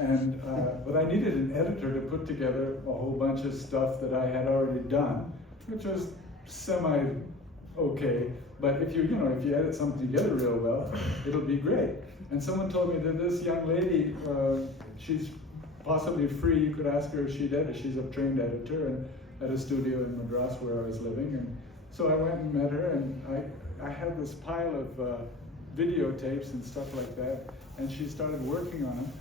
And, but I needed an editor to put together a whole bunch of stuff that I had already done, which was semi-okay. But if if you edit something together real well, it'll be great. And someone told me that this young lady, she's possibly free, you could ask her if she'd edit. She's a trained editor and at a studio in Madras where I was living. And so I went and met her, and I had this pile of videotapes and stuff like that, and she started working on them.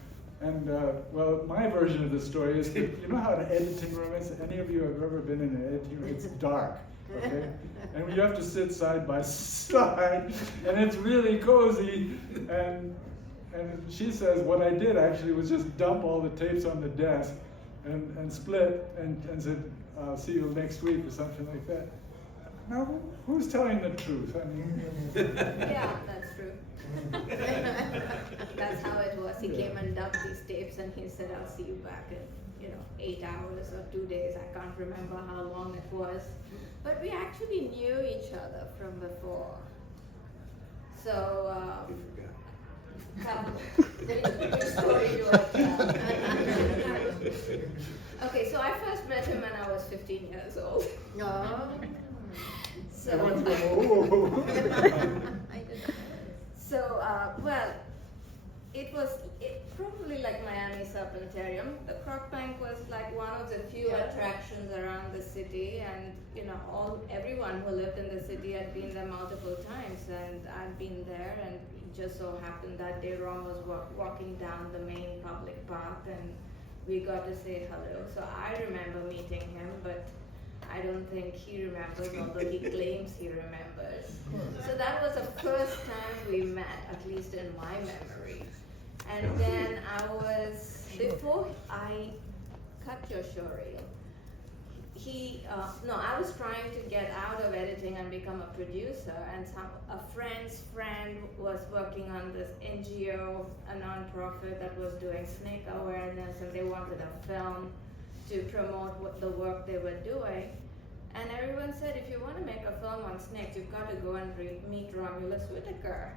And well, my version of the story is that, you know how an editing room is? Any of you have ever been in an editing room? It's dark, okay? And you have to sit side by side, and it's really cozy. And she says what I did actually was just dump all the tapes on the desk and split and said, I'll see you next week or something like that. Now, who's telling the truth? I mean, yeah, that's true. That's how it was. He came and dumped these tapes, and he said, I'll see you back in 8 hours or 2 days. I can't remember how long it was. But we actually knew each other from before. So, which story do I tell? Okay, so I first met him when I was 15 years old. No. So, well, it was probably like Miami Serpentarium. The Croc Bank was like one of the few attractions around the city, and everyone who lived in the city had been there multiple times, and I'd been there, and it just so happened that day Ron was walking down the main public path, and we got to say hello. So I remember meeting him, but I don't think he remembers, although he claims he remembers. So that was the first time we met, at least in my memory. And then before I cut your show reel, I was trying to get out of editing and become a producer, and a friend's friend was working on this NGO, a non-profit that was doing snake awareness, and they wanted a film to promote the work they were doing. And everyone said, if you want to make a film on snakes, you've got to go and meet Romulus Whitaker.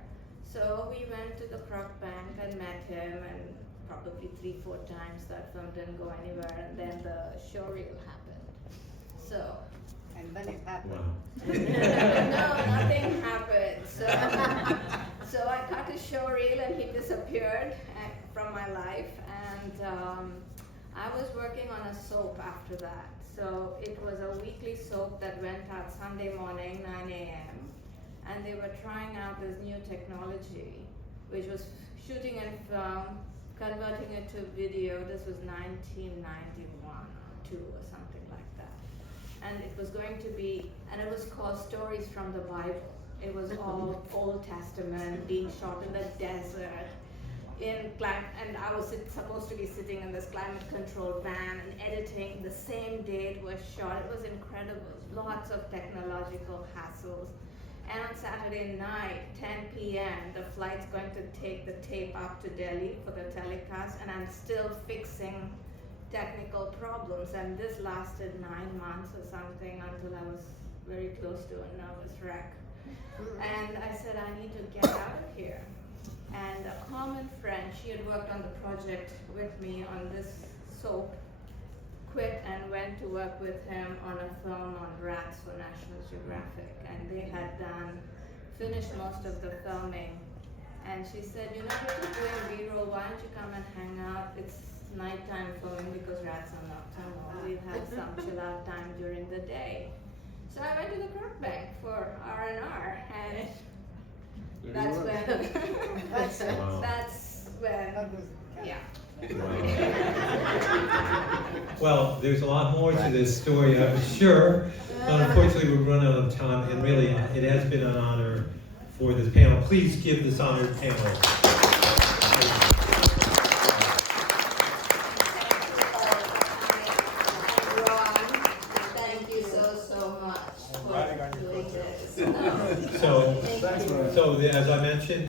So we went to the Croc Bank and met him, and probably 3-4 times that film didn't go anywhere, and then the show reel happened. So. And then it happened. Wow. No, nothing happened. So I cut his show reel, and he disappeared from my life, and I was working on a soap after that. So it was a weekly soap that went out Sunday morning, 9 a.m. And they were trying out this new technology, which was shooting in film, converting it to video. This was 1991 or 2 or something like that. And it was going to be, and it was called Stories from the Bible. It was all Old Testament, being shot in the desert. And I was supposed to be sitting in this climate-controlled van and editing the same day it was shot. It was incredible. Lots of technological hassles. And on Saturday night, 10 p.m., the flight's going to take the tape up to Delhi for the telecast, and I'm still fixing technical problems. And this lasted 9 months or something until I was very close to a nervous wreck. And I said, I need to get out of here. And a common friend, she had worked on the project with me on this soap, quit and went to work with him on a film on rats for National Geographic. And they had finished most of the filming. And she said, we're just doing B-roll, why don't you come and hang out? It's nighttime filming because rats are nocturnal. We've had some chill out time during the day. So I went to the Croc Bank for R&R, and that's when, yeah. Well, there's a lot more to this story, I'm sure. Unfortunately, we've run out of time, and really, it has been an honor for this panel. Please give this honored panel. Thank you so much for doing this. So, as I mentioned,